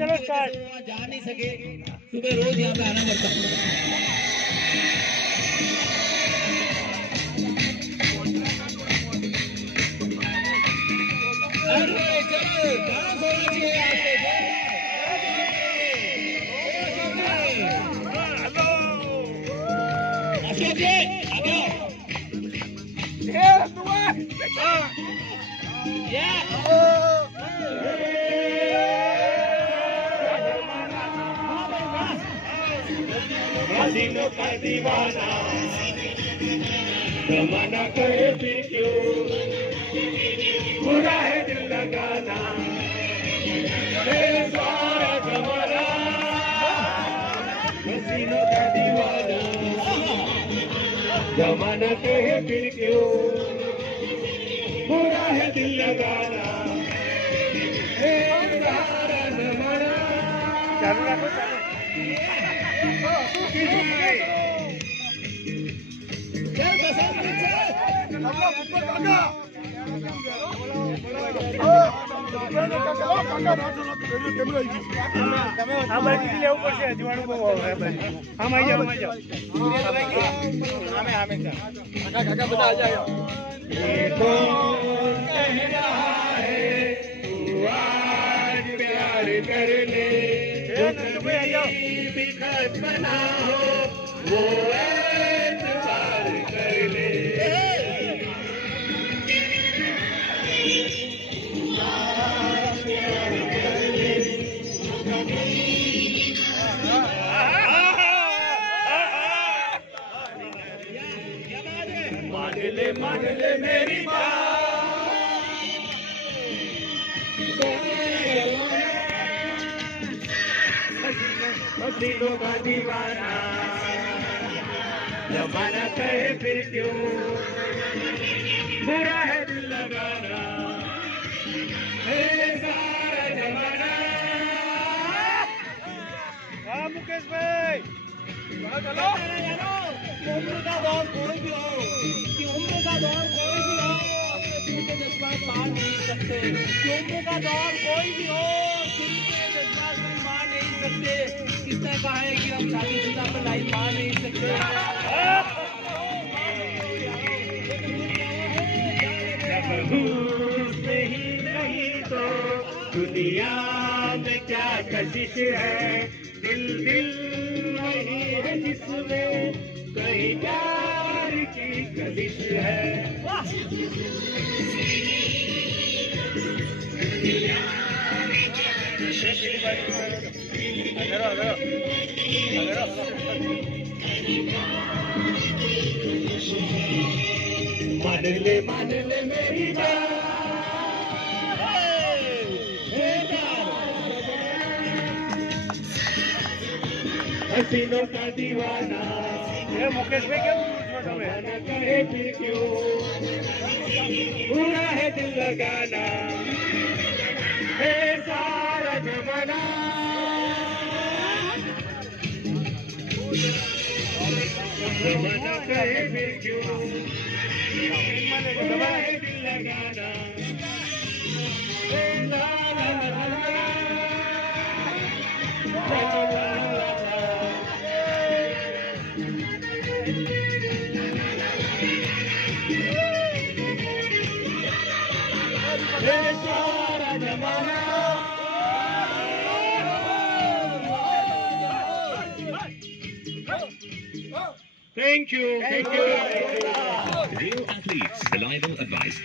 चलो स्टार्ट। जा नहीं सके सुबह रोज यहाँ पे आना पड़ता। अरे चलो डांस होना चाहिए यहाँ पे। अशोक जी आ जाओ। हसीनों का दीवाना जमाना कहे फिर क्यों बुरा है दिल लगाना मेरे सारा जमाना हसीनों का दीवाना जमाना कहे फिर क्यों बुरा है दिल लगाना मेरे सारा जमाना। चालू रखो चालू। कर ले बिखत बना हो वो एतबार कर ले। मान ले मेरी हसीनों का दीवाना जमाना कहे फिर क्यों बुरा है दिल लगाना सारा जमाना। हाँ मुकेश भाई चलो। उम्र का दौर कोई भी हो कि उम्र का दौर कोई भी हो अपने दिल के जज्बात मान नहीं सकते। उम्र का दौर कोई भी हो दिल के जज्बात मान नहीं सकते। किसने कहा है कि हम शादीशुदा पर लाइफ मान नहीं सकते। नहीं नहीं तो दुनिया में क्या कशिश है दिल दिल नहीं है जिसमें कहीं प्यार की कशिश है। मान ले मेरी जान हसीनों का दीवाना मुकेश भाई क्या कहे फिर क्यों बुरा है दिल लगाना सारा जमाना। जमाना कहे फिर क्यों बुरा है दिल लगाना सारा जमाना। Thank you. Real athletes, reliable advice.